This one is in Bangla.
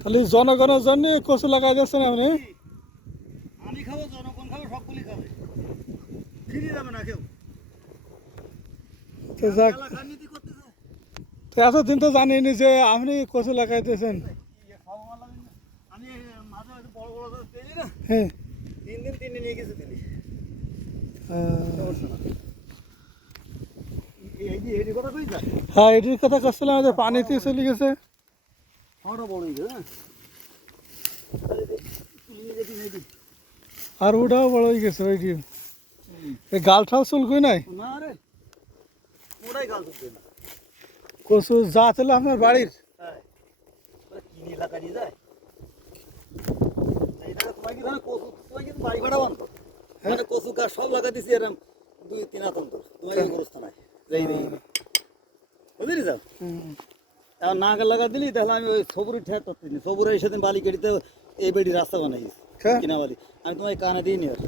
তাহলে জনগণের জন্য কচু লাগাই দিচ্ছেন আপনি? আমি খাবো, জনগণ খাবো, সবগুলি খাবে, ফিরে যাবে না কেউ। তো যাক, রাজনীতি করতেছে। তো এতদিন তো জানিনি যে আপনি কচু লাগাই দিয়েছেন। আমি মাঝে মাঝে বড় বড় করে পেয়েছি না, হ্যাঁ 3 দিন নিয়ে গেছে দিল্লি। এই কথা কই যায়, হ্যাঁ এটির কথা করছিলাম যে পানিতে চলে গেছে। আমারও বড় হয়ে গেছে। আর ওটাও বড় হয়ে গেছে ওইটি। এই গালঠাও চুলকুই নাই। না রে, ওটাই গাল তুলছে না। কচু যা ছিল আপনার বাড়ির। কিনে এলাকা নিয়ে যায়। এইটা তোমার কি ধরো কচু, তোমার কিন্তু বাড়ি ভাড়া বন্ধ। মানে কচু গাছ সব লাগা দিছি এরকম 2-3 হাত অন্তর। তোমার এই অবস্থা নাই। বুঝলি যাও। এখন না লাগা দিলি তাহলে আমি ওই সবুরি ঠেক করতে নি। সবুরে সেদিন বালি কেটে এই বেড়ি রাস্তা বানাইছি। কিনা বালি। আমি তোমার কানে দিই নি আর।